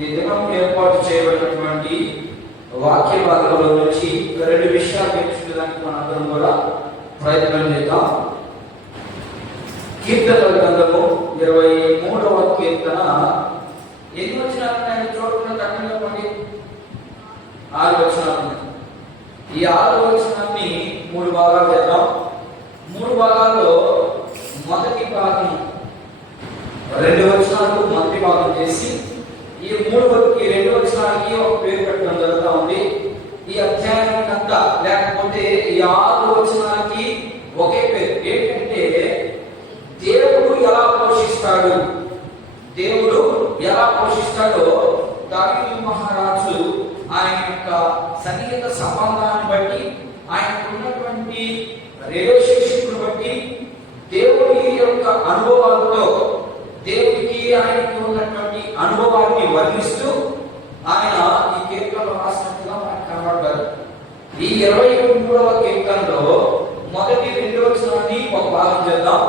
ఈ దినం ఏర్పాటు చేయబడినటువంటి వాక్య భాగంలో నుంచి రెండు విషయాలు నేర్చుకోవడానికి మనందరం కూడా ప్రయత్నం చేద్దాం. కీర్తనల గ్రంథము 23వ కీర్తన ఎన్ని వచనాలు చూడకుండా తక్కువ 6 వచనాలు. ఈ 6 వచనాన్ని 3 భాగాలు చేద్దాం. 3 భాగాల్లో మొదటి భాగం 2 వచనాలు మొదటి భాగం చేసి ఈ 2 వచనాలకి ఒక పేరు పెట్టడం జరుగుతూ ఉంది. ఈ అధ్యాయానికి అంతా లేకపోతే ఈ 6 వచనాలకి ఒకే పేరు ఏంటంటే దేవుడు ఎలా పోషిస్తాడు. దేవుడు ఎలా పోషిస్తాడో దావీదు మహారాజు ఆయన యొక్క సన్నిహిత సంబంధాన్ని బట్టి, ఆయనకు ఉన్నటువంటి రిలేషన్షిప్ బట్టి, దేవుడి యొక్క అనుభవాలతో దేవుడికి ఆయనకి ఉన్నటువంటి అనుభవాన్ని వర్ణిస్తూ ఆయన ఈ కీర్తనలో రాసినట్టుగా మనకు కనబడ్డారు. ఈ 23వ కీర్తనలో మొదటి 2 వచనాన్ని ఒక భాగం చేద్దాం.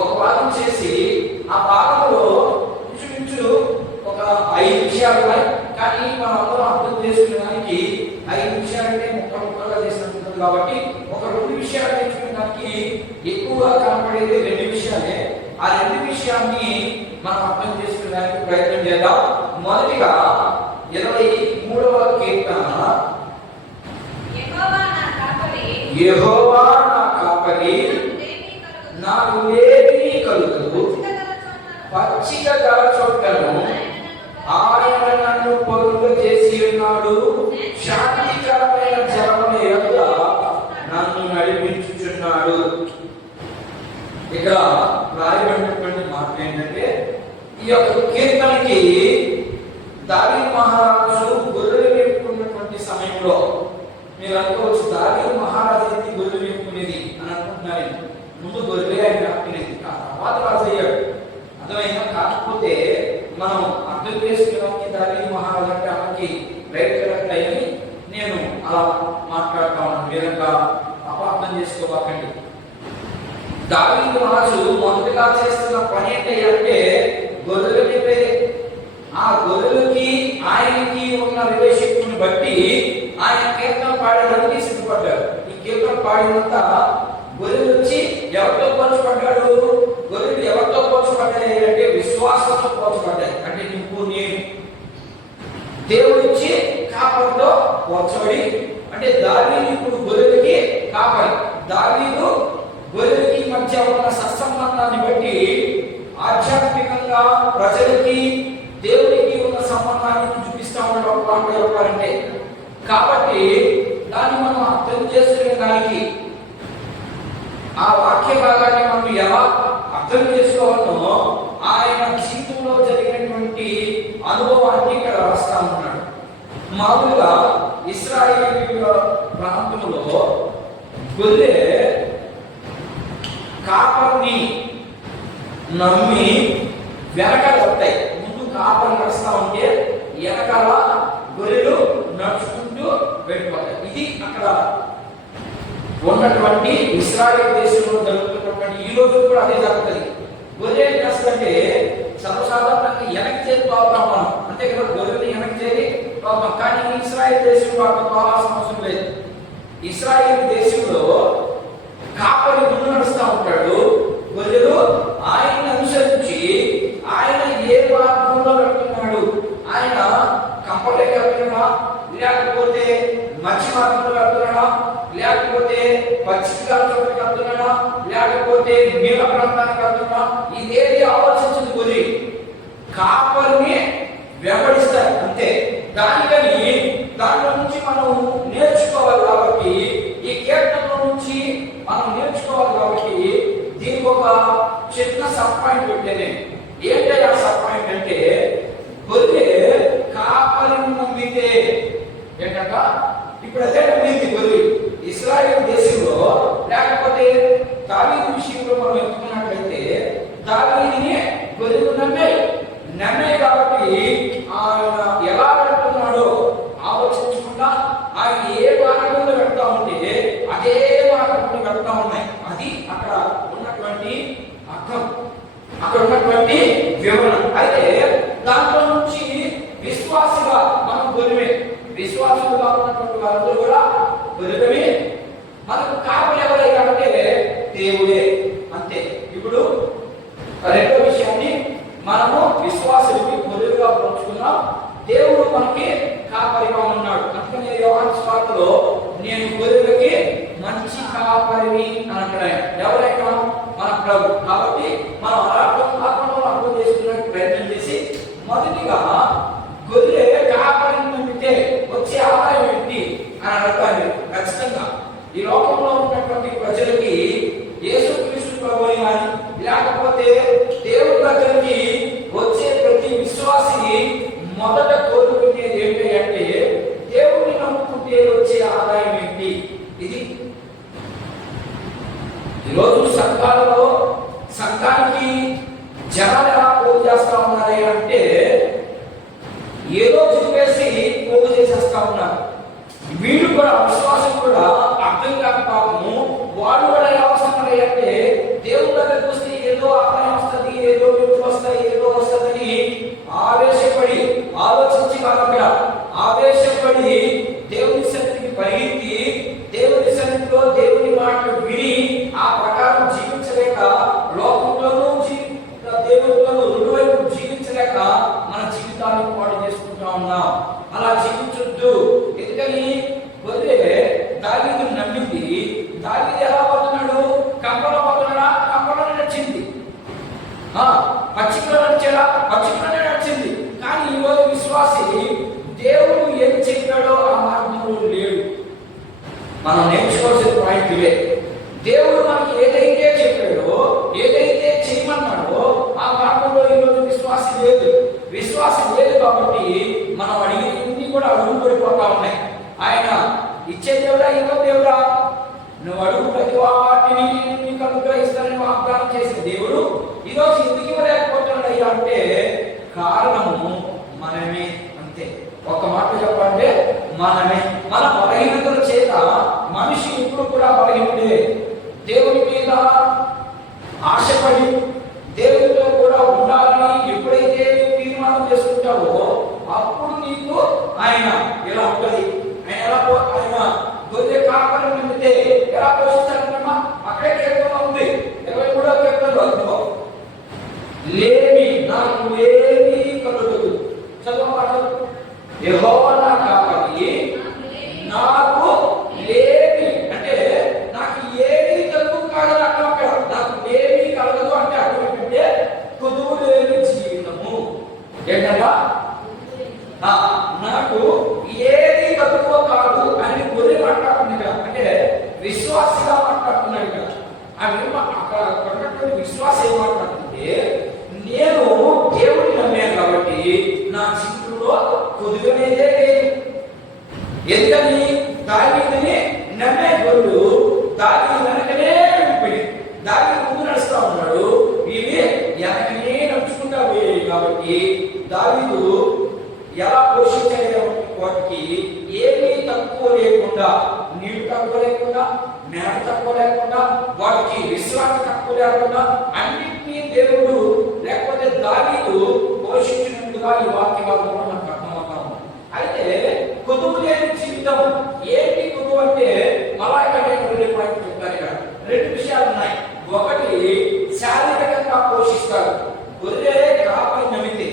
ఒక భాగం చేసి ఆ భాగంలో ఇంచుమించు ఒక 5 విషయాలు ఉన్నాయి. కానీ మనం అందరం అర్థం చేసుకునేదానికి 5 విషయాలంటే ముక్కలుగా చేసినట్టు కాబట్టి ఒక 2 విషయాలు నేర్చుకునేదానికి ఎక్కువగా కనపడేది 2 విషయాలే. ఆ 2 విషయాన్ని మనం అర్థం చేసుకునేదానికి ప్రయత్నం చేద్దాం. మొదటిగా 23వ కీర్తన యెహోవా నా కాపరి, నాకు ఏమీ కలుగదు. పచ్చిక గల చోట్లను ఆయన నన్ను పొరుగు చేసి ఉన్నాడు. శాంతికరమైన జలముల యొద్ద నన్ను నడిపించుచున్నాడు. ఇక రాయబడినటువంటి మాట ఏంటంటే ఈ యొక్క కీర్తనకి దావీదు మహారాజు గొర్రెలు మేపుకున్నటువంటి సమయంలో మీరు అనుకోవచ్చు, దావీదు మహారాజు అయితే గొర్రెలు మేపుకునేది అని అనుకుంటున్నారు. ముందు గొర్రెలే ఆయన మేపుకునేది, తర్వాత రాజు అయ్యాడు. అర్థమైనా? కాకపోతే మనం అర్థం చేసుకోవడానికి దావీదు మహారాజు అంటే మనకి రైట్ కరెక్ట్ అయ్యని నేను అలా మాట్లాడుతా ఉన్నాను. మీరంతా అపార్థం చేసుకోవాకండి. దావీదు రాజు మొదటిగా చేస్తున్న పని ఏంటంటే గొర్రెలు మేపేది. ఆ గొర్రెలకి ఆయనకి ఉన్న రిలేషన్షిప్ని బట్టి ఆయన కీర్తన పాడడానికి సిద్ధపడ్డాడు. ఈ కీర్తన పాడినంత గొర్రెలు వచ్చి ఎవరితో పోల్చబడ్డాడు? గొర్రెలు ఎవరితో పోల్చబడ్డాయి అంటే విశ్వాసంతో పోల్చబడ్డాయి. అంటే నువ్వు నేను దేవుడు ఇచ్చి కాపరితో పోల్చబడి, అంటే దావీదు ఇప్పుడు గొర్రెలకి కాపరి. దావీదు గొర్రెలకి మధ్య ఉన్న సత్సంబంధాన్ని బట్టి ఆధ్యాత్మికంగా ప్రజలకి దేవుడికి ఉన్న సంబంధాన్ని చూపిస్తా ఉన్నాడు చెప్పాలంటే. కాబట్టి దాన్ని మనం అర్థం చేసుకునే దానికి ఆ వాక్య భాగాన్ని మనం ఎలా అర్థం చేసుకోవాలో ఆయన జీవితంలో జరిగినటువంటి అనుభవాన్ని ఇక్కడ రాస్తా ఉన్నాడు. మామూలుగా ఇశ్రాయేలు ప్రాంతంలో గొర్రె కాపర్ని నమ్మి వెనకాల వస్తాయి. ముందు కాపర్ నడుస్తా ఉంటే వెనకాల గొర్రెలు నడుచుకుంటూ వెళ్ళిపోతాయి. ఇది అక్కడ ఉన్నటువంటి ఇశ్రాయేలు దేశంలో జరుగుతున్నటువంటి ఈ రోజు కూడా అదే జరుగుతుంది. గొర్రె ఏం చేస్తుంటే సర్వసాధారణంగా వెనక్కి చేరి పోతాం మనం, అంతే కదా. గొర్రెని వెనక్కి చేరి పోతాం. కానీ ఇశ్రాయేలు దేశంలో అక్కడ పోవాల్సిన అవసరం లేదు. ఇశ్రాయేలు దేశంలో కాపరి ముందు నడుస్తూ ఉంటాడు. గొర్రెలు ఆయన్ని అనుసరించి ఆయన ఏ మార్గంలో వెళ్తున్నాడు, ఆయన కంపలోకి వెళ్తున్నాడా, లేకపోతే మంచి మార్గంలో వెళ్తున్నాడా, లేకపోతే పచ్చిగా చోటుకి వెళ్తున్నాడా, లేకపోతే నీళ్ళ ప్రాంతానికి వెళ్తున్నాడా, ఇదేది ఆలోచించింది గొర్రె. కాపరిని వెంబడిస్తారు అంతే. దానికని దాంట్లో నుంచి మనం నేర్చుకోవాలి. కాబట్టి ఈ కీర్తనలో నుంచి మనం నేర్చుకోవాలి. కాబట్టి దీనికి ఒక చిన్న సబ్ పాయింట్ పెట్టేది. ఏంటంటే ఆ సబ్ పాయింట్ అంటే గొర్రె కాపరిని నమ్మితే ఏంటంట ఇప్పుడు అదే నమ్మింది గొర్రె. ఇశ్రాయేలు దేశంలో లేకపోతే దావీదు విషయంలో మనం ఎత్తుకున్నట్లయితే దావీదుని గొర్రెలు నమ్మాయి కాబట్టి ఆయన ఎలా వెళ్తున్నాడో ఆలోచించకుండా ఆయన ఏ మార్గంలో వెళ్తా ఉంటే అదే మార్గంలో వెళ్తా ఉన్నాయి. అది అక్కడ ఉన్నటువంటి అర్థం, అక్కడ ఉన్నటువంటి వివరణ. అయితే విశ్వాసులకి గొర్రెలుగా పంచుకున్నాం. దేవుడు మనకి కాపరిగా ఉన్నాడు. అందుకని యోహాను సువార్తలో నేను గొర్రెలకి మంచి కాపరిని అని అంటాడు. ఎవరైనా మన ప్రభు. కాబట్టి మనం అర్థం చేసుకునే ప్రయత్నం చేసి మొదటిగా గొర్రె కాపరిని నమ్మితే వచ్చే ఆదాయం ఏంటి అని అడగాలి. ఖచ్చితంగా ఈ లోకంలో ఉన్నటువంటి ప్రజలకి యేసుక్రీస్తు ప్రభుని కానీ లేకపోతే దేవుడి దగ్గరికి వచ్చే ప్రతి విశ్వాసిని మొదట కోరుకునేది ఏంటి అంటే దేవుడిని నమ్ముకుంటే వచ్చే ఆదాయం ఏంటి. ఇది ఈరోజు సంఘానికి జనాలు ఎలా పోగు చేస్తా ఉన్నారే అంటే ఏదో చెప్పేసి పోగు చేసేస్తా ఉన్నారు. వీళ్ళు కూడా విశ్వాసం కూడా అర్థం కాక పాపము వాళ్ళు కూడా ఎలా వస్తున్నాయి అంటే దేవుడి దగ్గరికి వస్తే ఏదో ఆదాయం వస్తుంది, ఏదో వ్యక్తులు వస్తాయి, ఏదో వస్తుందని ఆవేశపడి ఆలోచించి కాకుండా ఆవేశపడి దేవుని సన్నిధికి పరిగెత్తి దేవుని సన్నిధిలో దేవుని మాటలు విని ఆ ప్రకారం జీవించలేక లోకంలోనూ దేవుడిలోనూ రెండు వైపు జీవించలేక మన జీవితాన్ని పాడు చేసుకుంటా ఉన్నాం. అలా జీవించొద్దు. ఎందుకని గొర్రె దావీదు నమ్మింది. దావీదు ఎలా పోతున్నాడు? కంపలో పోతున్నాడా? కంపలోనే నడిచింది. పచ్చికలో నడిచాడా? పచ్చికలోనే నడిచింది. కానీ ఈరోజు విశ్వాసి దేవుడు ఏం చెప్పాడో ఆ మార్గంలో లేడు. మనం నేర్చుకోవాల్సిన పాయింట్ ఇవే. దేవుడు మనకి ఏదైతే చెప్పాడో, ఏదైతే చేయమన్నాడో ఆ మార్గంలో ఈరోజు విశ్వాసం లేదు. విశ్వాసం లేదు కాబట్టి మనం అడిగినవన్నీ కూడా అడుగు పడిపోతా ఉన్నాయి. ఆయన ఇచ్చే దేవుడా, ఇంకో దేవుడా? నువ్వు అడుగు ప్రతి వాటిని నీకు అనుగ్రహిస్తానని వాగ్దానం చేసిన దేవుడు ఈరోజు ఎందుకు ఇవ్వలేకపోతున్నాడు అయ్యా అంటే కారణము మనమే. అంతే. ఒక మాట చెప్పాలంటే మనమే. మన బలహీనతల చేత మనిషి ఇప్పుడు కూడా బలహీనుడే. దేవుని మీద ఆశపడి దేవునితో కూడా ఉండాలని ఎప్పుడైతే తీర్మానం చేసుకుంటావో అప్పుడు నీకు ఆయన ఎలా ఉంటుంది. ఆయన గొర్రె కాపరి నమ్మితే ఎలా పోషిస్తారమ్మా? అక్కడే కీర్తన ఉంది 23వ కీర్తనలో లేమి నాకు ఏమీ కలుగదు. చదవమాట. యెహోవా నా కాపరి నాకు లేమి అంటే నాకు ఏమీ కలుగు కాదు. అక్కడ నాకు ఏమీ కలగదు అంటే అక్కడ ఏంటంటే కుదువు లేని జీవితము. ఏంటంటే నాకు ఏది తక్కువ కాదు అని గొర్రె మాట్లాడుతుంది. అంటే విశ్వాసగా మాట్లాడుతున్నాడు కదా. అక్కడ విశ్వాసం ఏం మాట్లాడుతుంటే నేను దేవుడిని నమ్మాను కాబట్టి నా జీవితంలో కొద్దిగానేదే లేదు. ఎందుకని దావీదుని నమ్మే గొర్రెలు దావీదు వెనకనే వెళ్ళిపోయి దావీదు ముందు నడుస్తా ఉన్నాడు. ఇవి వెనకనే నడుచుకుంటా పోయాయి కాబట్టి దావీదు ఎలా పోషించే వాటికి ఏమీ తక్కువ లేకుండా, నీరు తక్కువ లేకుండా, మేడ తక్కువ లేకుండా, వాటికి విశ్రాంతి తక్కువ లేకుండా అన్నింటినీ దేవుడు లేకపోతే దావీదు పోషించినట్టుగా ఈ వాక్య భాగంలో మనకు అర్థమవుతాము. అయితే కొదువు లేని జీవితం ఏంటి? కొదువు అంటే మలాయికనే పాయింట్ చెప్తారు. ఇక్కడ రెండు విషయాలు ఉన్నాయి. ఒకటి శారీరకంగా పోషిస్తాడు. గొర్రె కాపరి నమ్మితే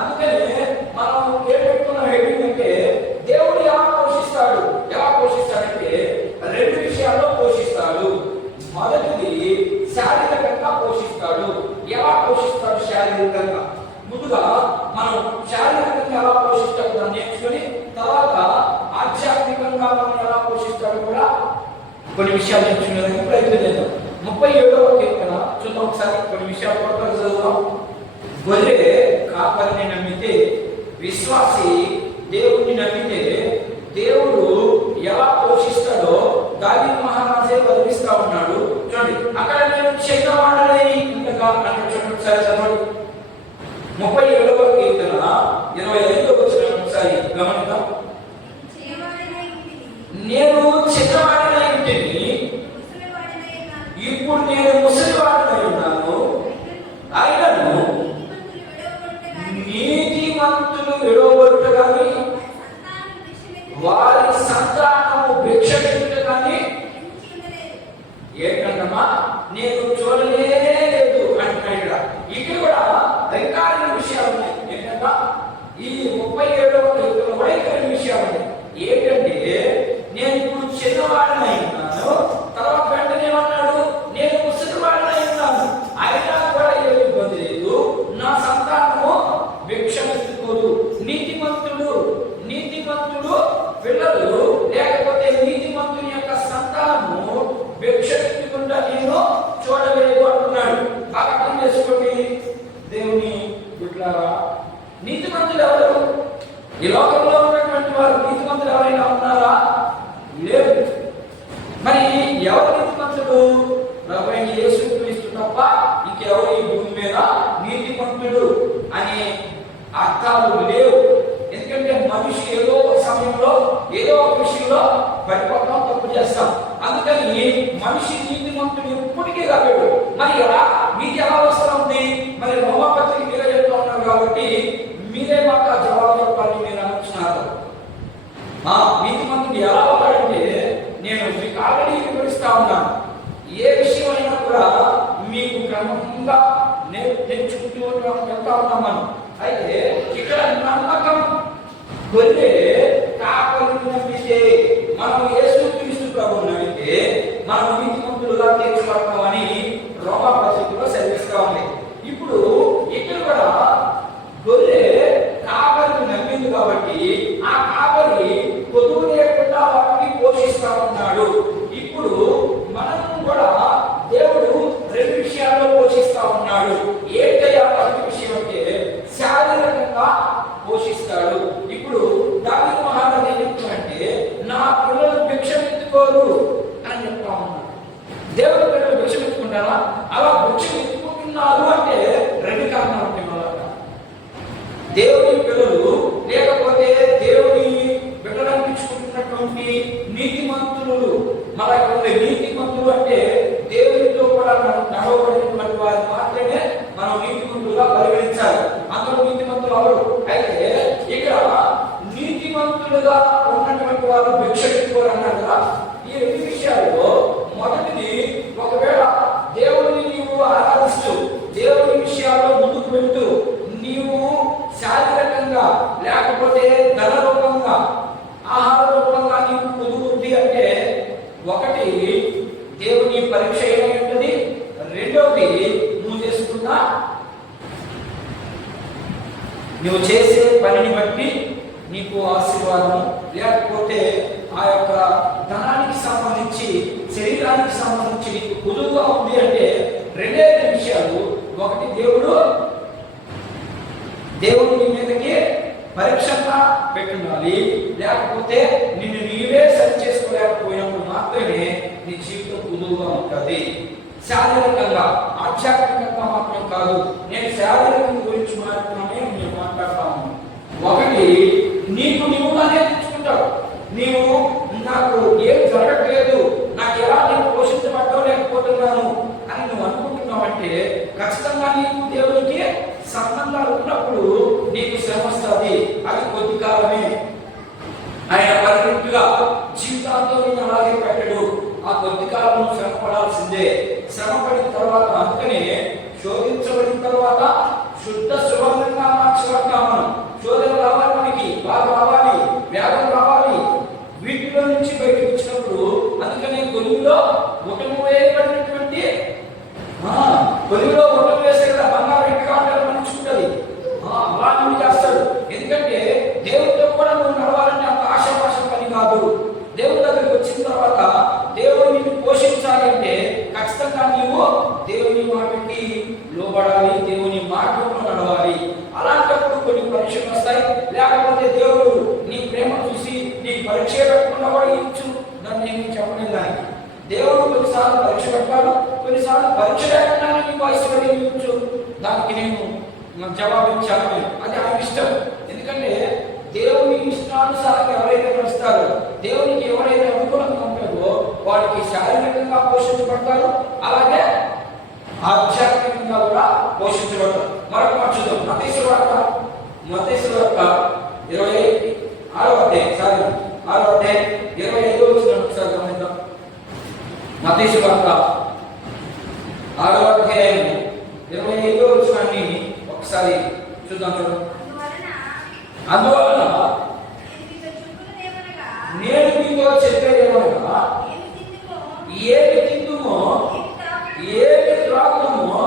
అందుకనే మనం ఏం పెట్టుకున్న హెడ్డింగ్ అంటే దేవుడు ఎలా పోషిస్తాడు. ఎలా పోషిస్తాడంటే రెండు విషయాల్లో పోషిస్తాడు. మొదటిది శారీరకంగా పోషిస్తాడు. ఎలా పోషిస్తాడు శారీరకంగా? ముందుగా మనం శారీరకంగా ఎలా పోషిస్తాడు దాన్ని నేర్చుకొని తర్వాత ఆధ్యాత్మికంగా మనం ఎలా పోషిస్తాడు కూడా కొన్ని విషయాలు నేర్చుకునేందుకు ప్రయత్నం చేద్దాం. 37వ కీర్తన చూద్దాం ఒకసారి. కొన్ని విషయాలు కూడా చదువుదాం. గొర్రె కాపరిని నమ్మితే, విశ్వాసి దేవుడిని నమ్మితే దేవుడు ఎలా పోషిస్తాడో దావీదు మహారాజే వర్ణిస్తా ఉన్నాడు. చూడండి అక్కడ నేను చిన్నవాడని ఇంతగా అంటే చూడండి ఒకసారి చదవండి. 37వ కీర్తన 25వ వచనం ఒకసారి గమనిద్దాం. నేను చిన్నవాడినై ఉంటిని, ఇప్పుడు నేను ముసలివాడినై ఉన్నాను. ఆయనను నీతిమంతులు విడవబడుట కానీ వారి సంతానము భిక్షపెట్టుట కానీ ఏంటంటమ్మా నేను చూడలేదు అంటున్నాడు. ఇక్కడ కూడా రికార్డు విషయాలు ఈ లోకంలో ఉన్నటువంటి వారు నీతిమంతులు ఎవరైనా ఉన్నారా? లేదు. మరి ఎవరు నీతిమంతుడు? ప్రభువైన యేసుక్రీస్తు తప్ప ఇంకెవరు ఈ భూమి మీద నీతిమంతుడు అనే అర్థాలు లేవు. ఎందుకంటే మనిషి ఏదో ఒక సమయంలో ఏదో ఒక విషయంలో పడిపోతాం, తప్పు చేస్తాం. అందుకని మనిషి నీతిమంతుడు ఎప్పటికీ కాలేడు. మరి ఎలా మీకు ఎలా అవసరం ఉంది? మరి రోమపత్రిక మీరే చెప్తా ఉన్నారు కాబట్టి మీరే మాకు జవాబు చెప్పాలి. మీరు అనుకున్నారు నీతిమంతుడు ఎలా అవుతాడంటే నేను మీకు ఆల్రెడీ వివరిస్తా ఉన్నాను. ఏ విషయం అయినా కూడా మీకు క్రమంగా నేర్చుకుంటూ వెళ్తా ఉన్నాం మనం. అయితే ఇక్కడ నమ్మకం గొర్రె కాపరిని నమ్మితే, మనం యేసుక్రీస్తు ప్రభువుని నమ్మితే మనం నీతిమంతులుగా తీర్చబడతామని రోమపత్రికలో సెలవిస్తా ఉంది. ఇప్పుడు ఇక్కడ కూడా గొర్రె కాపరిని నమ్మింది కాబట్టి ఆ కాపరి పొదుపు లేకుండా వాటిని పోషిస్తా ఉన్నాడు. ఇప్పుడు మనం కూడా దేవుడు రెండు విషయాల్లో పోషిస్తా ఉన్నాడు. ఏంటయ్యా మొదటి విషయం అంటే శారీరకంగా పోషిస్తాడు. ఇప్పుడు దావీదు మహారాజు ఏం చెప్తున్నాడంటే నా పిల్లలు భిక్షమెత్తుకోరు అని చెప్తా ఉన్నాడు. దేవుడి పిల్లలు భిక్షమెత్తుకుంటారా? అలా భిక్షమెత్తుకుంటున్నారు అంటే రెండు కారణాలు ఉంటాయి. దేవుని పిల్లలు లేకపోతే దేవుని బిడ్డలనిపించుకుంటున్నటువంటి నీతిమంతులు, మనకు నీతిమంతులు అంటే దేవునితో కూడా నడవబడినటువంటి వారు మాత్రమే మనం నీతిమంతులుగా పరిగణించాలి. అందరూ నీతిమంతులు అవరు. అయితే ఇక్కడ నీతిమంతులుగా ఉన్నటువంటి వారు భిక్షమెత్తుకోరు అన్నారు కదా. ఈ రెండు విషయాల్లో మొదటిది, ఒకవేళ దేవుడిని నీవు ఆరాధిస్తూ దేవుని విషయాల్లో ముందుకు వెళ్తూ నీవు శారీరకంగా లేకపోతే ధన రూపంగా ఆహార రూపంగా నీకు కుదురుద్ది అంటే ఒకటి దేవుని పరీక్ష ఏమైంటుంది, రెండవది నువ్వు చేసే పనిని బట్టి నీకు ఆశీర్వాదం, లేకపోతే ఆ యొక్క ధనానికి సంబంధించి శరీరానికి సంబంధించి నీకు కుదురుగా ఉంది అంటే రెండే విషయాలు. ఒకటి దేవుడు నీ మీదకి పరీక్షగా పెట్టుండాలి, లేకపోతే నిన్ను నీవే సరి చేసుకోలేకపోయినప్పుడు మాత్రమే నీ జీవితం కుదురుగా ఉంటుంది. శారీరకంగా ఆధ్యాత్మికంగా మాత్రం కాదు. నేను శారీరకం గురించి మాత్రమే నేను మాట్లాడతాను. ఒకటి నీకు నీవుగానే తెచ్చుకుంటావు. నీవు నాకు ఏం జరగట్లేదు, నాకు ఎలా నేను పోషించబడలేకపోతున్నాను అని నువ్వు అనుకుంటున్నావంటే ఖచ్చితంగా నీకు దేవునికి సంబంధాలు ఉన్నప్పుడు నీకు శ్రమ వస్తుంది. అది కొద్ది కాలమే. ఆయన పరిమితిగా జీవితాంతో నేను అలాగే పెట్టడు. ఆ కొద్ది కాలం శ్రమ పడాల్సిందే. శ్రమ పడిన తర్వాత అందుకనే శోధించబడిన తర్వాత శుద్ధ సువర్ణంగా మార్చబడతాము. శోధన రావాలి, మనకి బాధ రావాలి, వ్యాధం రావాలి. వీటిలో నుంచి బయటకు వచ్చినప్పుడు అందుకనే కొలువులో ముఖము వేయబడినటువంటి కొలువులో ముఖం వేసే కదా బంగారు ఇంటిగా ఉండాలని మనుచుకుంటుంది. అలా నువ్వు చేస్తాడు. ఎందుకంటే దేవుడితో కూడా నువ్వు నడవాలంటే అంత ఆశాపాశం పని కాదు. దేవుడి దగ్గరికి వచ్చిన తర్వాత దేవుడు నిన్ను పోషించాలి అంటే ఖచ్చితంగా నీవు దేవుని మాటకి లోబడాలి, దేవుని మార్గంలో నడవాలి. అలాంటప్పుడు కొన్ని పరీక్షలు వస్తాయి. లేకపోతే దేవుడు నీ ప్రేమను చూసి నీ పరీక్ష పెట్టకుండా కూడా ఇచ్చు నన్ను నేను చెప్పలేదు. దానికి దేవుడు కొన్నిసార్లు పరీక్ష పెట్టాడు, కొన్నిసార్లు పరీక్ష లేకుండానే నీకు ఐశ్వర్యం ఇవ్వచ్చు. దానికి నేను జవాబిచ్చాను. అది ఆయన ఇష్టం. ఎందుకంటే దేవుని ఇష్టానుసారంగా ఎవరైతే నడుస్తారో, దేవునికి ఎవరైతే అనుకూలంగా ఉంటారో వాడికి శారీరకంగా పోషించబడతారు, అలాగే ఆధ్యాత్మికంగా కూడా పోషించబడతారు. మరొక మాట చూద్దాం. మత్తయి సువార్త 26వ అధ్యాయం 25వ వచనం ఒకసారి గమనిద్దాం. మత్తయి సువార్త 6వ అధ్యాయం 25వ వచనాన్ని ఒకసారి చూద్దాం. అందువలన నేను మీతో చెప్పేదేమనగా ఏమి తిందుమో ఏమి త్రాగుదుమో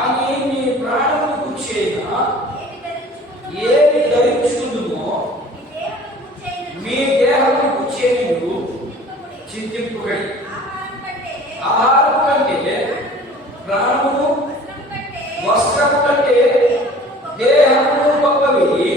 అని మీ ప్రాణమును కూర్చేనా, ఏమి ధరించుకుందుమో మీ దేహమును కూర్చేను చింతింపుకడి. ఆహారం కంటే ప్రాణమును, వస్త్రము కంటే దేహమును గొప్పవి.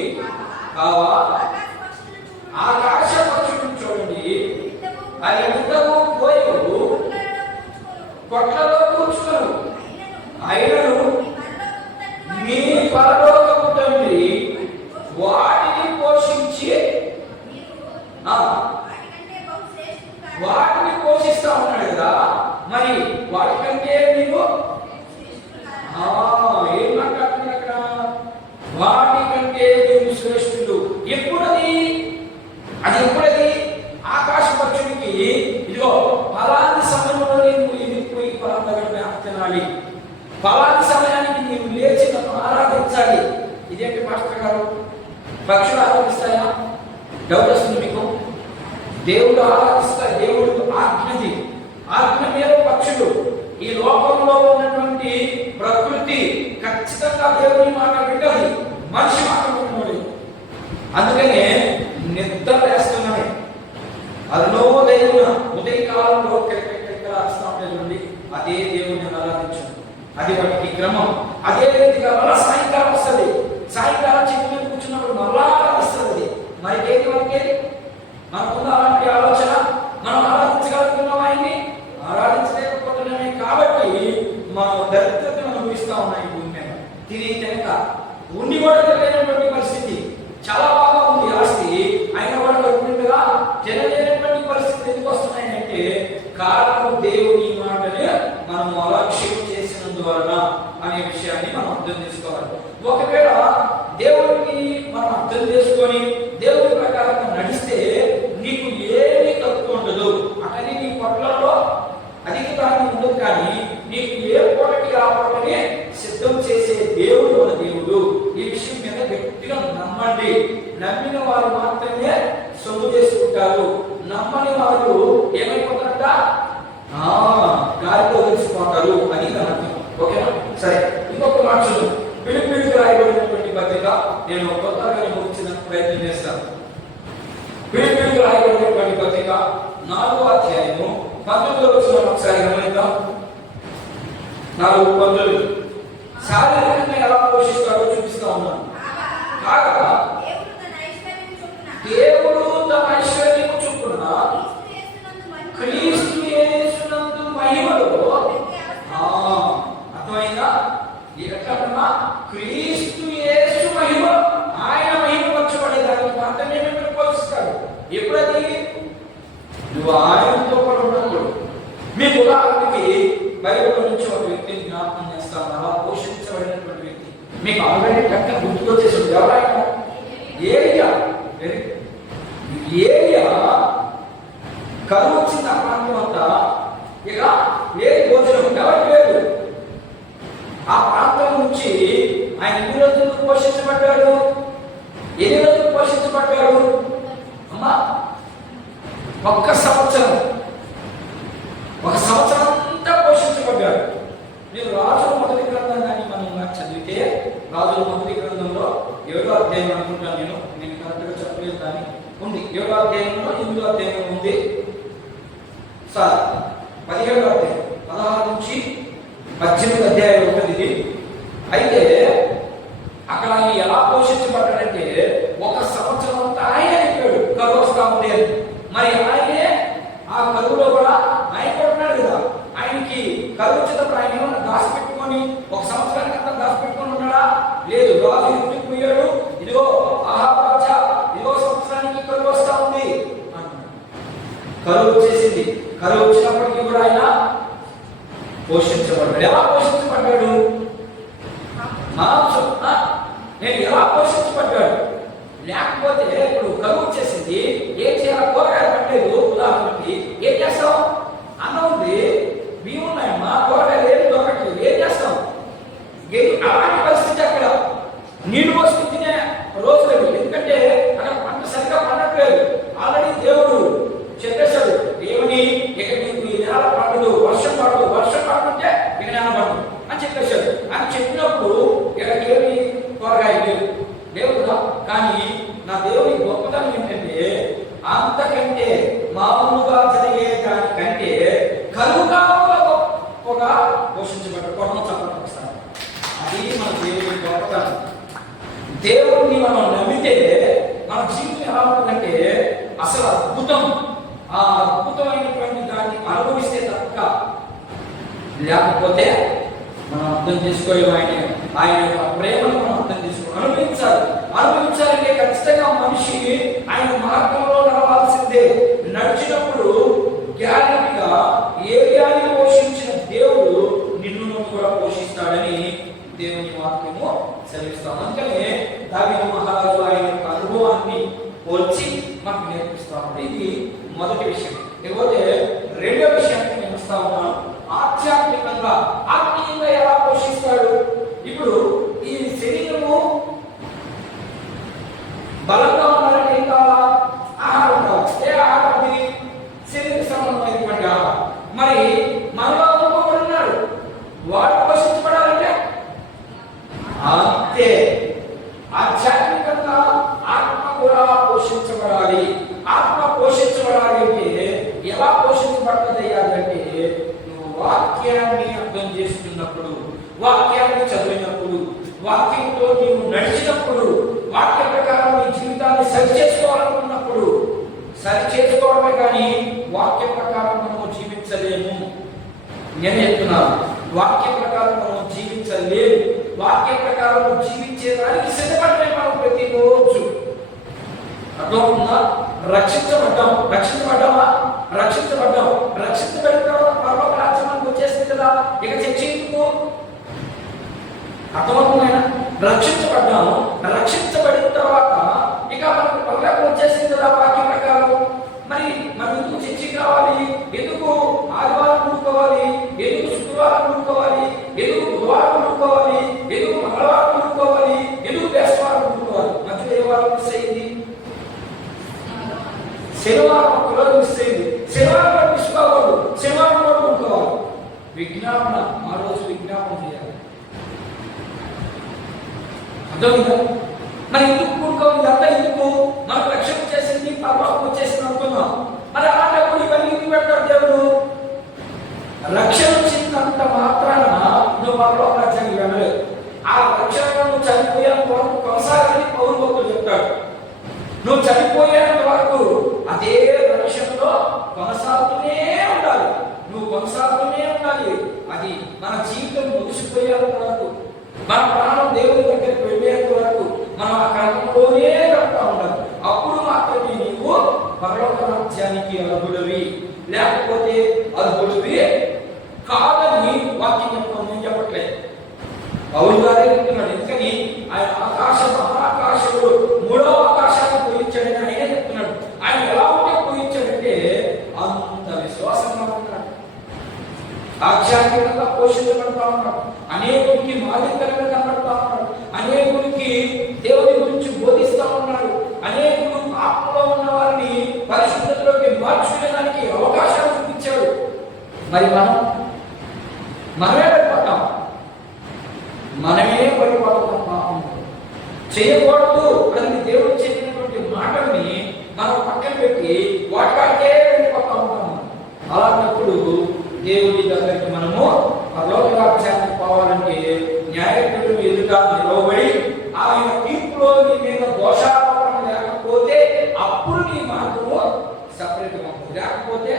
వాటి కంటే నీవు శ్రేష్ఠుడు. ఎప్పుడది? అది ఎప్పుడది? ఆకాశ పక్షుడికి ఇదిగో ఫలాని సమయంలో నువ్వు ఎదిగిపోయి ఫలం తగ్గడమే తినాలి, ఫలాని సమయానికి నీవు లేచి నన్ను ఆరాధించాలి. ఇదేంటి మాస్టర్ గారు, పక్షులు ఆరాధిస్తాయా? డౌట్ వస్తుంది మీకు. దేవుడు ఆరాధిస్తాడు, దేవుడు ఆజ్ఞది, ఆజ్ఞ మీద పక్షులు. ఈ లోకంలో ఉన్నటువంటి ప్రకృతి ఖచ్చితంగా దేవుని మాట వింటది, మనిషి మాట వినడు. అందుకనే నిద్ర వేస్తున్నాయి. అరుణోదయమున ఉదయకాలంలో నుండి అదే దేవుని ఆరాధించు, అది వాటికి క్రమం. అదే రీతిగా మళ్ళా సాయంకాలం వస్తుంది, సాయంకాలం చెట్టు మీద కూర్చున్నప్పుడు మళ్ళా ఆరాధిస్తుంది. మరి ఏది మనకి మనకున్న అలాంటి ఆలోచన? మనం ఆరాధించగలుగుతున్నాం, ఆయన్ని ఆరాధించలేకపోతున్నామే. కాబట్టి మనం దరిద్రతను అనుభవిస్తా ఉన్నాయి భూమి మీద. తిరిగి కనుక ఉండి కూడా తెలియనటువంటి పరిస్థితి. చాలా బాగా ఉంది ఆస్తి, అయినా కూడా కడుపునిండుగా తినలేనటువంటి పరిస్థితి ఎందుకు వస్తున్నాయంటే కారణం దేవుని మాటని మనం అలక్ష్యం చేసినందువలన అనే విషయాన్ని మనం అర్థం చేసుకోవాలి. ఒకవేళ దేవుడిని మనం అర్థం చేసుకొని దేవుడి ప్రకారంగా నడిస్తే నీకు ఏమీ తక్కువ ఉండదు. అటని నీ పొట్లలో అధిక దాన్ని ఉండదు, కానీ నీకు ఏ పూటకి ఆ పూటని సిద్ధం చేసే దేవుడు మన దేవుడు. ఈ విషయం మీద గట్టిగా నమ్మండి. నమ్మిన వారు మాత్రమే సొమ్ము చేసుకుంటారు, నమ్మని వారు ఏమైపోతారట? గాలితో కలిసిపోతారు అని అర్థం. ఓకేనా? సరే, ఇంకొక మాట చూద్దాం. పిలుపులకు రాయబడినటువంటి పత్రిక నేను కొత్తగా ముగించిన ప్రయత్నం చేస్తాను. పిలుపులకు రాయబడినటువంటి పత్రిక 4వ అధ్యాయము 19వ వచనం ఒకసారి గమనిద్దాం. 4:19 శారీరకంగా ఎలా పోషిస్తాడో చూపిస్తా ఉన్నాను. కాగా దేవుడు తన ఐశ్వర్యము చొప్పున క్రీస్తు యేసునందు మహిమలో, అర్థమైందా? ఎక్కడన్నా క్రీస్తు యేసు మహిమ, ఆయన మహిమ వచ్చబడేదానికి మాత్రమే మేము పోషిస్తాడు. ఎప్పుడది? నువ్వు ఆయనతో కూడా ఉన్నప్పుడు. మీకు ఉదాహరణకి బైబిల్ నుంచి ఒక వ్యక్తిని జ్ఞాపకం చేస్తాను, అలా పోషించబడినటువంటి వ్యక్తి. మీకు ఆల్రెడీ టక్క గుర్తుకొచ్చేసాడు. ఎవరైనా ఏరియా కరువు వచ్చింది ఆ ప్రాంతం అంతా. ఇక లేదు భోజనం ఎవరికి లేదు. ఆ ప్రాంతం నుంచి ఆయన ఎన్ని రోజులు పోషించబడ్డాడు? ఎన్ని రోజులు పోషించబడ్డాడు అమ్మా? ఒక్క సంవత్సరం అంతా పోషించబడ్డాడు. మీరు రాజుల మొదటి గ్రంథాన్ని మనం చదివితే, రాజుల మొదటి గ్రంథంలో 7వ అధ్యాయం అనుకుంటాను, నేను కరెక్ట్గా చెప్పలేదు కానీ ఉంది. 7వ అధ్యాయంలో 8వ అధ్యాయంలో ఉంది. సార్ 17వ అధ్యాయం 16 నుంచి 18 అధ్యాయం ఉంటుంది. అయితే అక్కడ ఆయన ఎలా పోషించబడ్డాడంటే ఒక సంవత్సరం అంతా ఆయన చెప్పాడు కరువు వస్తా ఉంది అని. మరి ఆయనే ఆ కరువులో కూడా ఆయన కొట్టినాడు కదా. ఆయనకి కరువు వచ్చేటప్పుడు ఆయన ఏమన్నా దాచిపెట్టుకొని ఒక సంవత్సరానికి అంతా దాచిపెట్టుకొని ఉన్నాడా? లేదు. రాజు ఇంటికి పోయాడు, ఇదిగో ఆహారాజా, ఇదిగో సంవత్సరానికి కరువు వస్తా ఉంది అంటున్నాడు. కరువు వచ్చేసింది. కరువు వచ్చినప్పటికీ కూడా ఆయన పోషించబడ్డాడు. ఎలా పోషించబడ్డాడు? నేను ఎలా పోషించబడ్డాడు? లేకపోతే ఇప్పుడు కరువు వచ్చేసింది, ఏం చేయాలి? కూరగాయలు పట్టలేదు. ఉదాహరణకి ఏం చేస్తాం? అన్నం ఉంది, బియ్యం ఉన్నాయమ్మా, కూరగాయలు ఏమి దొరకట్లేదు, ఏం చేస్తాం? అలాంటి పరిస్థితి అక్కడ నీళ్లు పోసుకుని తినే రోజు లేదు. ఎందుకంటే అక్కడ పంట సరిగ్గా పండట్లేదు. ఆల్రెడీ దేవుడు చెప్పేశాడు ఏమని, ఇక నీకు ఈ నెల పంటలు, వర్షం పడుతుంటే ఇక నెల పండు అని చెప్పేశాడు. అని చెప్పినప్పుడు ఇక్కడికి ఏమి కూరగాయలు లేవు కదా. కానీ నా దేవుని గొప్పతనం ఏంటంటే అంతకంటే మామూలుగా జరిగే దానికంటే కరువుగా గొప్పగా పోషించబడ్డ కొట్టం చెప్పడం. అది మన దేవుని గొప్పతనం. దేవుడిని మనం నమ్మితే మన జీవితం ఎలా ఉంటుందంటే అసలు అద్భుతం. ఆ అద్భుతమైనటువంటి దాన్ని అనుభవిస్తే తప్ప లేకపోతే మనం అర్థం చేసుకోలేము. ఆయన యొక్క ప్రేమను మనం అర్థం చేసుకోవాలి, అనుభవించాలంటే ఖచ్చితంగా మనిషి ఆయన మార్గంలో నడవాల్సిందే. నడిచినప్పుడు గ్యారెంటీగా ఏరియాని పోషించిన దేవుడు నిన్ను కూడా పోషిస్తాడని దేవుని వాక్యము సెలవిస్తాం. అందుకనే దావీదు మహారాజు ఆయన యొక్క అనుభవాన్ని పోల్చి మనకు నేర్పిస్తా ఉంటాడు. ఇది మొదటి విషయం. ఇకపోతే రెండో విషయాన్ని నేను వస్తా ఉన్నాను. ఆధ్యాత్మికంగా ఆత్మీయంగా ఎలా పోషిస్తాడు? ఇప్పుడు ఈ శరీరము బలంగా ఉండాలంటే ఏం కావాలా? ఆహారం కావాలి. ఏ ఆహారం? అది శరీర సంబంధమైనటువంటి ఆహారం. మరి మనలో ఉన్నాడు, వాడు పోషించబడాలంటే అంతే. ఆధ్యాత్మికంగా ఆత్మ కూడా పోషించబడాలి. ఆత్మ పోషించబడాలి అంటే ఎలా పోషించబడుతుంది అంటే నువ్వు వాక్యాన్ని అర్థం చేసుకున్నప్పుడు, వాక్యాన్ని చదివినప్పుడు, వాక్యంతో నీవు నడిచినప్పుడు, వాక్య ప్రకారం నీ జీవితాన్ని సరి చేసుకోవాలనుకున్నప్పుడు, సరి చేసుకోవడమే కానీ వాక్య ప్రకారం మనము జీవించలేము. నేను చెప్తున్నాను, వాక్య ప్రకారం మనం జీవించలేము. వాక్య ప్రకారం జీవించేదానికి సిద్ధపడమే మనం ప్రతిరోజు. అర్థమవుతుందా? రక్షించబడ్డాము. రక్షించబడిన తర్వాత పరలోక రాజ్యానికి వచ్చేస్తుంది కదా, ఇక చర్చించుకో. అర్థమవుతుందా? రక్షించబడ్డాము. రక్షించబడిన తర్వాత ఇక మనకు పరలోకం వచ్చేసింది కదా వాక్య ప్రకారం. మరి మనం ఎందుకు చర్చికి రావాలి? ఎందుకు ఆదివారం కూడుకోవాలి? ఎందుకు శుక్రవారం కూడుకోవాలి? ఎందుకు బుధవారం కూడుకోవాలి? ఎందుకు మంగళవారం కూడుకోవాలి? ఎందుకు బేస్తవారం కూడుకోవాలి? మధ్యలో ఏ వారం మిస్ అయింది? శనివారం ఒకరోజు మిస్ అయింది. శనివారం మిస్ కాకూడదు, శనివారం కూడా కూడుకోవాలి. విజ్ఞాపన, ఆ రోజు విజ్ఞాపన చేయాలి. అర్థమైందా? మరి ఎందుకు కూడుకోవాలి? ఇదంతా ఎందుకు? మనకు రక్షణ చేసింది, పరలోకం వచ్చేసింది అనుకున్నాం. మరి అలాంటప్పుడు ఇవన్నీ ఎందుకు పెడతాడు దేవుడు? రక్షణ వచ్చినంత మాత్రాన నువ్వు పరలోక రాజ్యానికి వెళ్ళలేదు. ఆ రక్షణను చనిపోయేంత వరకు కొనసాగాలని పౌరు భక్తులు చెప్తాడు. నువ్వు చనిపోయేంత వరకు అదే రక్షణలో కొనసాగుతూనే ఉండాలి. నువ్వు కొనసాగుతూనే ఉండాలి. అది మన జీవితం ముగిసిపోయేంత వరకు, మన ప్రాణం దేవుని దగ్గరికి వెళ్ళేంత వరకు మనం ఆ క్రమంలోనే గడుపుతా ఉండాలి. అప్పుడు మాత్రమే నీవు పరలోక రాజ్యానికి అర్హుడివి. లేకపోతే అర్హుడివి కాదని వాక్యం చెప్తాను. నేను చెప్పట్లేదు, పౌలు గారే చెప్తున్నాడు. ఎందుకని ఆయన మహాకాశంలో మూడవ ఆకాశాన్ని పూజించాడని ఆయనే చెప్తున్నాడు. ఆయన ఎలా ఉంటే పూజించాడంటే అంత విశ్వాసంగా ఉన్నాడు. ఆధ్యాత్మికంగా పోషించబడతా ఉన్నాడు. అనేకుడికి మాదిరికరంగా కనబడతా ఉన్నాడు. అనేకుడికి దేవుని గురించి బోధిస్తా ఉన్నాడు. అనేకులు ఆత్మలో ఉన్న వారిని పరిశుద్ధతలోకి మార్చుకోవడానికి అవకాశాలు చూపించాడు. మరి మనమే పడిపోతాం. పాపం చేయకూడదు అని దేవుడు చెప్పినటువంటి మాటల్ని మనం పక్కన పెట్టి వాటికే వెళ్ళిపోతా ఉంటాము. అలాంటప్పుడు దేవుడి దగ్గరికి మనము పరలోక రాజ్యానికి పోవాలంటే న్యాయపీఠం ఎదుట నిలవబడి ఆయన తీర్పులో నీ మీద దోషారోపణ లేకపోతే అప్పుడు నీ మార్గము సపరేట్ అవుతుంది. లేకపోతే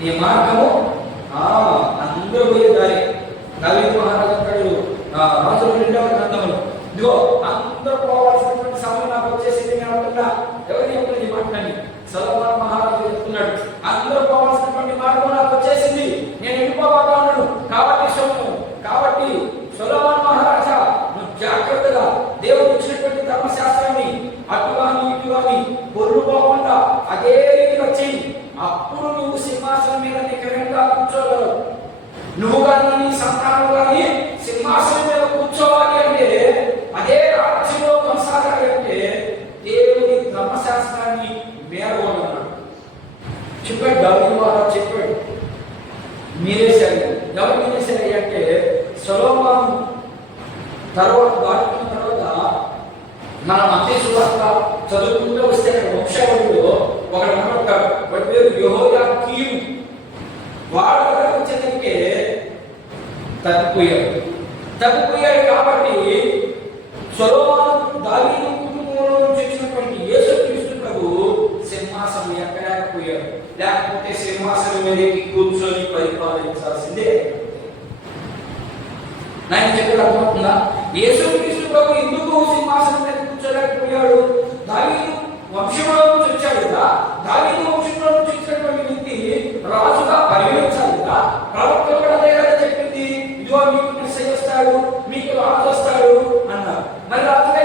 నీ మార్గము అందరూ పోయే దారి. దావీదు మహారాజు అంటాడు రాజుల 2వ గ్రంథంలో, ఇదిగో అందరూ పోవాల్సినటువంటి సమయం నాకు వచ్చేసింది. నేను అంటున్నా, ఎవరు చెప్తున్నా ఈ మాటని? సొలొమోను మహారాజు చెప్తున్నాడు, అందరూ పోవాల్సినటువంటి మార్గం నాకు వచ్చేసింది, నేను వెళ్ళిపోతా ఉన్నాను. కాబట్టి సొలొమోను మహారాజా, నువ్వు జాగ్రత్తగా దేవుడు ఇచ్చినటువంటి ధర్మశాస్త్రాన్ని అటుగాని ఇటుగాని పొర్లు పోకుండా అదే రీతిగా చెయ్యి. అప్పుడు నువ్వు సింహాసనం మీద నికరంగా కూర్చోగలవు. నువ్వు కానీ నీ సంతానం కానీ సింహాసనం మీద కూర్చోవాలి అంటే, అదే రాజ్యంలో కొనసాగాలి అంటే దేవుని ధర్మశాస్త్రాన్ని మేరగొన్నాడు. చెప్పాడు దావీదు మహారాజు చెప్పాడు. మీరే సరే, ఎవరు మీరే సరే అంటే సొలొమోను తర్వాత దాటుకున్న తర్వాత మన మత్తయి సువార్త చదువుకుంటూ వస్తే వంశావళిలో ఒకడు మనొస్తాడు. వాడి పేరు యెహోయాకీము. వాడు దగ్గరకు వచ్చేసరికి తప్పిపోయాడు. కాబట్టి సొలొమోను దావీదు కుటుంబంలో నుంచి వచ్చినటువంటి యేసుక్రీస్తు ప్రభువు సింహాసనం ఎక్కలేకపోయాడు. లేకపోతే సింహాసనం మీదకి కూర్చొని పరిపాలించాల్సిందే. నాకు చెప్పేది అర్థమవుతుందా? యేసుక్రీస్తు ప్రభు ఎందుకు సింహాసనం మీద కూర్చోలేకపోయాడు? దావీదు వంశంలో నుంచి వచ్చాడు కదా. దావీదు వంశంలో నుంచి వచ్చినటువంటి వ్యక్తి రాజుగా పరిగణించాలి కదా. ప్రవక్త కూడా అదే కదా చెప్పింది, ఇదిగో మీకు మెస్సయ్య వస్తాడు, మీకు రాజు వస్తాడు అన్నారు. మరి రాజుగా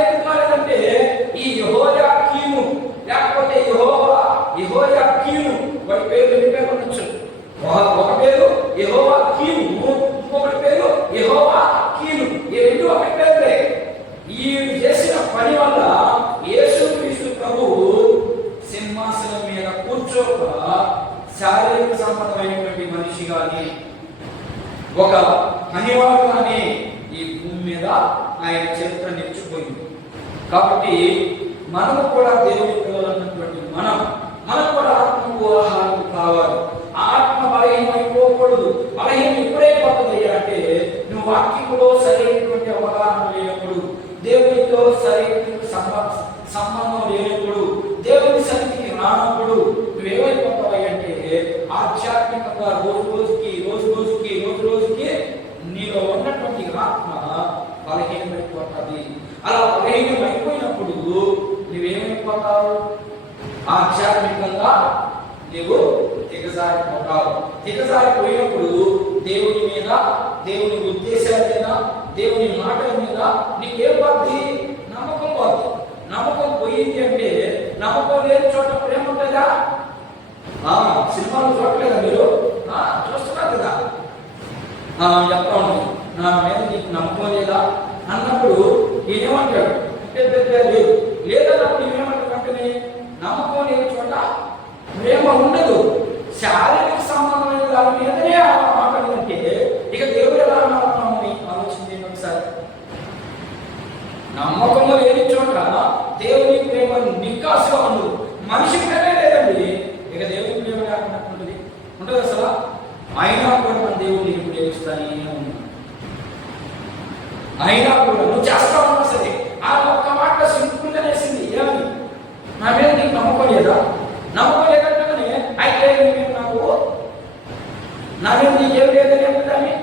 కాబట్టి మనము కూడా దేవుని పిల్లలన్నటువంటి మనకు కూడా ఆత్మకు ఆహారం కావాలి. ఆత్మ బలహీనమైపోకూడదు. బలహీనం ఎప్పుడైపోతుంది అంటే నువ్వు వాక్యములో సరైనటువంటి అవగాహన లేనప్పుడు, దేవునితో సరైనటువంటి సంబంధం లేనప్పుడు, దేవుని సన్నిధికి రానప్పుడు నువ్వేమైపోతావు అంటే ఆధ్యాత్మికంగా రోజు రోజుకి నీలో ఉన్నటువంటి ఆత్మ బలహీనమైపోతుంది. అలా బలహీనమైపోయినప్పుడు నువ్వేమైపోతావు? ఆధ్యాత్మికంగా నీవు దిగజారిపోతావు. దిగజారిపోయినప్పుడు దేవుని మీద, దేవుని ఉద్దేశాల మీద, దేవుని మాటల మీద నీకేం పోద్ది? నమ్మకం పోద్ది. నమ్మకం పోయింది అంటే నమ్మకం లేని చోట ప్రేమ ఉంటుందా? సినిమాలు చూడలేదా మీరు? చూస్తున్నారు కదా. చెప్తా ఉంటాను, నా మీద నీకు నమ్మకం లేదా అన్నప్పుడు ఏమంటాడు? లేదు లేదన్నప్పుడు ఏమంటాడు? అంటే నమ్మకం లేని చోట ప్రేమ ఉండదు. శారీరక సంబంధమైన దాని మీదనే మాట్లాడిందంటే ఇక దేవుడు ఎలా మాట్లాడమని ఆలోచించండి ఒకసారి. నమ్మకము లేని చోట దేవుని ప్రేమ నికాసుగా ఉండదు. మనిషి ప్రేమే లేదండి, ఇక దేవుని ప్రేమ లేకుండా ఉంటుంది అసలు. అయినా కూడా మన దేవుడిని ప్రేమిస్తానే ఉన్నాం. అయినా కూడా నువ్వు చేస్తా ఉన్నా సరే ఆ ఒక్క మాట సింపుల్గా వేసింది ఏమని? నా మీద నీకు నమ్మకం లేదా? నమ్మకం లేదంటే అయితే నాకు నా మీద నీకేం లేదని అంటుందని,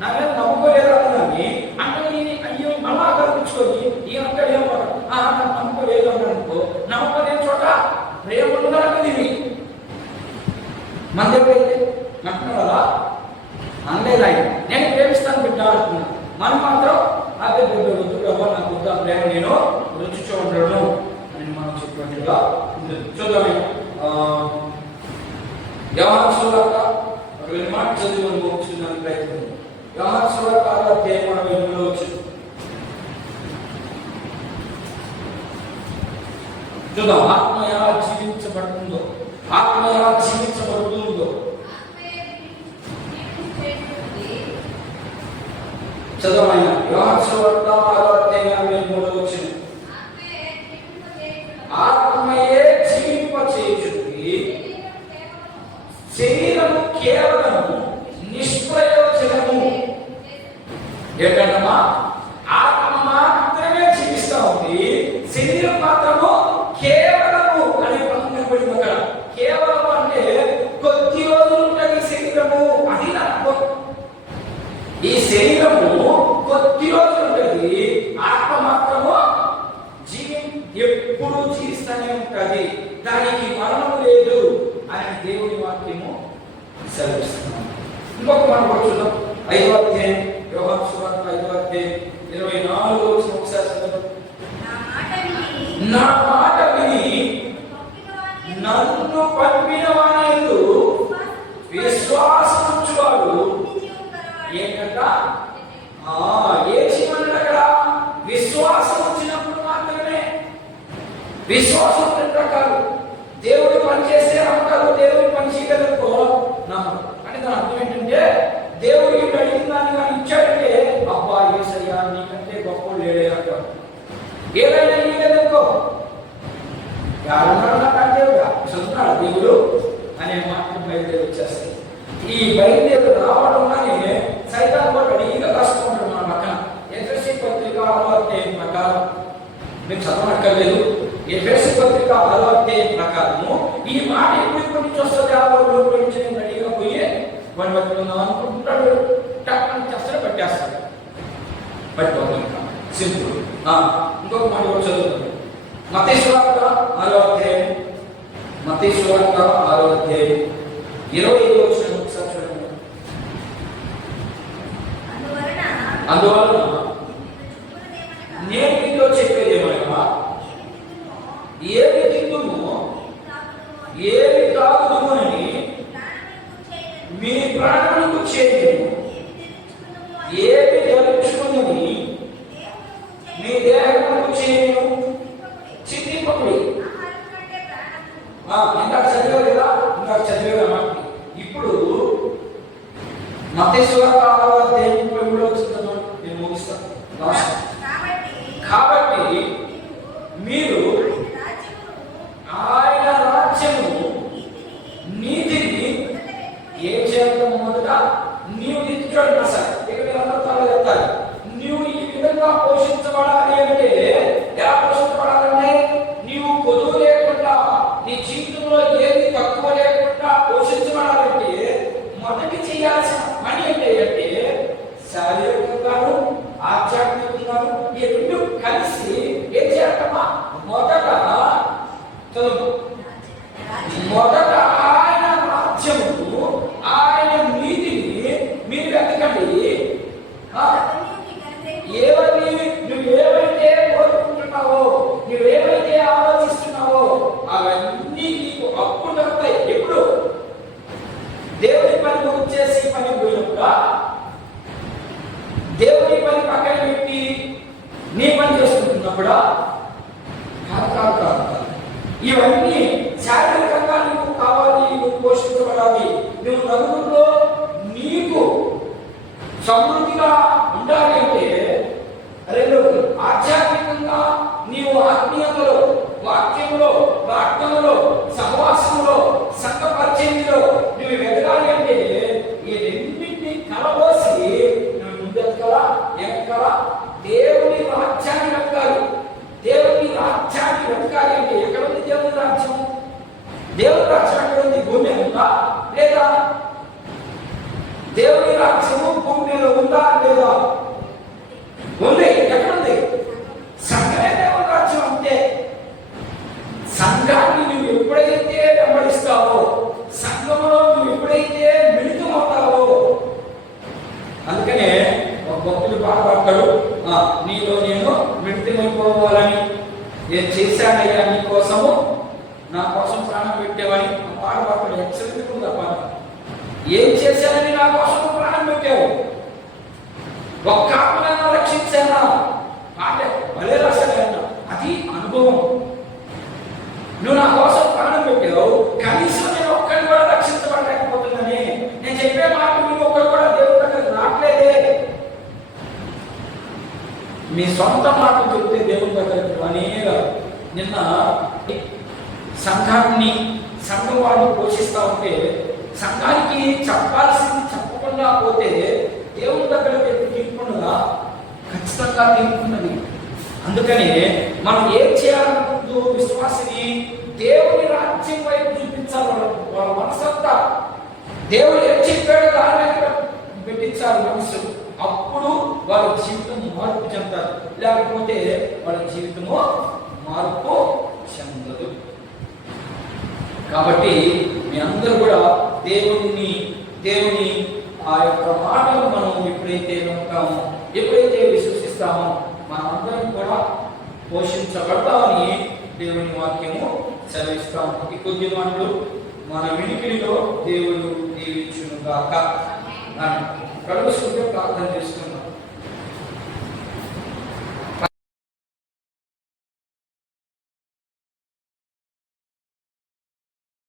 నా మీద నమ్మకం లేదా అన్నదాన్ని అంటే అయ్యో మళ్ళా కల్పించుకొని ఈ అంటాడు ఏమన్నా నాకు నమ్మకం లేదు అన్నాడు అనుకో. నమ్మకం లేని చోట ప్రేమ ఉండదంటే ఇది మన దగ్గర అయితే అంటున్నారా? అనలేదు ఆయన. నేను ప్రేమిస్తాను బిడ్డ అంటున్నాను. మనం మాత్రం అదే వద్దు నాకు వద్ద ప్రేమ నేను రుచి చూడను అని మనం చెప్పినట్టుగా చూద్దాం. యోహాను సువార్త 2 మాట చదివి ముగించడానికి ప్రయత్నం. యోహాను సువార్త 6:20 వచ్చింది. చూద్దాం ఆత్మ ఎలా జీవించబడుతుందో, ఆత్మ ఎలా జీవించబడుతుందో చదవమైన యోహాను సువార్త 6:23 వచ్చింది. ఆత్మయే జీవింపచేయుచున్నది, శరీరము కేవలము నిష్ప్రయోజనము. ఏంటంటమ్మా? ఆత్మ మాత్రమే జీవిస్తా ఉంది, శరీరం మాత్రము కేవలము అనే పదం కనబడింది అక్కడ. కేవలం అంటే కొద్ది రోజులు ఉంటుంది శరీరము, అది అర్థం. ఈ శరీరము కొద్ది రోజులు ఉంటుంది, ఆత్మ మాత్రము ఎప్పుడు జీవిస్తూనే ఉంటుంది, దానికి మరణము లేదు అని దేవుని వాక్యము సెలవిస్తున్నాను. ఇంకొక మాట కూడా చూద్దాం. 5వ అధ్యాయం యోహాను సువార్త 5వ అధ్యాయం 24 వచ్చిన ఒకసారి చదువు. నా మాట విని నన్ను పంపిన వాని యందు విశ్వాసం ఉంచువాడు ఏంటంట? ఏ జీవనం అక్కడ విశ్వాసం వచ్చినప్పుడు మాత్రమే. విశ్వాసం రకాలు, దేవుడు పని చేస్తే నమ్మకాలు, దేవుడు పని చేయగలనుకో నమ్మకం. అంటే దాని అర్థం ఏంటంటే దేవుడు ఇప్పుడు అడిగిన దాన్ని కానీ ఇచ్చాడంటే అబ్బా యేసయ్యా నీకంటే గొప్ప లేడే అంటారు. ఏదైనా ఇవ్వలేదనుకో దేవుడుగా చదువుతున్నాడు దేవుడు అనే మాట బయలుదేరి వచ్చేస్తాయి. ఈ బయలుదేరి రావడంలోనే సైతాన్ కూడా అడిగిగా రాసుకుంటాడు మన పక్కన. ఎఫెసీ పత్రిక 6వ అధ్యాయం ప్రకారం మీకు చదవనక్కర్లేదు. ఎఫెసీ పత్రిక 6వ అధ్యాయం ప్రకారము ఈ మాట ఎప్పుడు నుంచి వస్తుంది? ఆ రోజు నుంచి నేను రెడీగా పోయి వాడి పట్టుకుందాం అనుకుంటున్నాడు. టక్కని చేస్తాడు, పట్టేస్తాడు, పట్టుకోగలుగుతాం. సింపుల్. ఇంకొక మాట కూడా చదువుతుంది. మత్తయి సువార్త 6వ అధ్యాయం, మత్తయి సువార్త 6వ అధ్యాయం 25 వచ్చిన ఒకసారి చూడండి. అందువలన నేను మీతో చెప్పేది ఏమనగా ఏమి తిందుము ఏమి తాగుదుమని మీ ప్రాణములకు చేయము, ఏమి ధరించుకుని మీ దేహములకు చేయను చింతింపకుడి. ఇందాక చదివే కదా, ఇందాక చదివే మాట. ఇప్పుడు మత్తయి సువార్త 6వ అధ్యాయం 33 వచ్చిందన్నమాట. నేను ముగిస్తాను. కాబట్టి కాదు కాదు కాదు కాదు. ఇవన్నీ శారీరకంగా నీకు కావాలి, నువ్వు పోషించబడాలి, నువ్వు నలుగురిలో నీకు సమృద్ధిగా ఉండాలి అంటే రెండోది ఆధ్యాత్మికంగా నీవు ఆత్మీయతలో, వాక్యంలో, ప్రార్థనలో, సహవాసంలో, సంఘ పరిచయంలో నువ్వు ఎదగాలి అంటే ఈ రెండింటినీ కలబోసి నువ్వు ముందెక్కలా ఎక్కలా దేవుని రాజ్యాన్ని వెతకాలి. దేవుని రాజ్యాన్ని వెతకాలి అంటే ఎక్కడ ఉంది దేవుని రాజ్యం? దేవుని రాజ్యం ఎక్కడ ఉంది? భూమి ఉందా లేదా? దేవుని రాజ్యము భూమి మీద ఉందా లేదా? ఉంది. ఎక్కడుంది? సంఘమే దేవుని రాజ్యం. అంతే. సంఘాన్ని నువ్వు ఎప్పుడైతే వెంబడిస్తావో, సంఘంలో నువ్వు ఎప్పుడైతే మిళితమవుతావో, అందుకనే ఒక భక్తుడు పాడతాడు, నీలో నేను మిళితమైపోవాలని, నేను చేశానయ్యా నీ కోసము, నా కోసం ప్రాణం పెట్టావని పాడతాడు. ఎక్సలెంట్ ఉంది ఆ పాట. ఏం చేశానని నా కోసం ప్రాణం పెట్టావు? ఒక్క ఆత్మను రక్షించానా? పాట భలే రాశాడు. అది అనుభవం. నువ్వు నా కోసం ప్రాణం పెట్టావు, కనీసం నేను ఒక్కడిని కూడా రక్షించబడలేకపోతున్నానే. నేను చెప్పే మాట మీరు ఒక్కడు కూడా దేవుడి దగ్గర రావట్లేదే. మీ సొంత మాట చెప్తే దేవుని దగ్గర అనేక. నిన్న సంఘాన్ని, సంఘం వాడిని పోషిస్తా ఉంటే సంఘానికి చెప్పాల్సింది చెప్పకుండా పోతే దేవుని దగ్గర తీర్పుగా ఖచ్చితంగా తీర్పున్నది. అందుకని మనం ఏం చేయాలనుకుంటూ విశ్వాసిని దేవుని రాజ్యం వైపు చూపించాలి. వాళ్ళ మనసంతా దేవుడు ఏం చెప్పాడో దాని మీద పెట్టించాలి మనసు. అప్పుడు వాళ్ళ జీవితం మార్పు చెందాలి. లేకపోతే వాళ్ళ జీవితము మార్పు చెందదు. కాబట్టి మీ అందరూ కూడా దేవుని ఆ యొక్క మాటలు మనం ఎప్పుడైతే నమ్ముతామో, ఎప్పుడైతే విశ్వసిస్తామో, మనమందరం కూడా పోషించబడతామని దేవుని వాక్యము చదివిస్తాము. ఈ కొద్ది మాటలు మన వినికిడిలో దేవుడు దీవించును గాక. కలుసుకుంటే ప్రార్థన చేసుకుంటాం.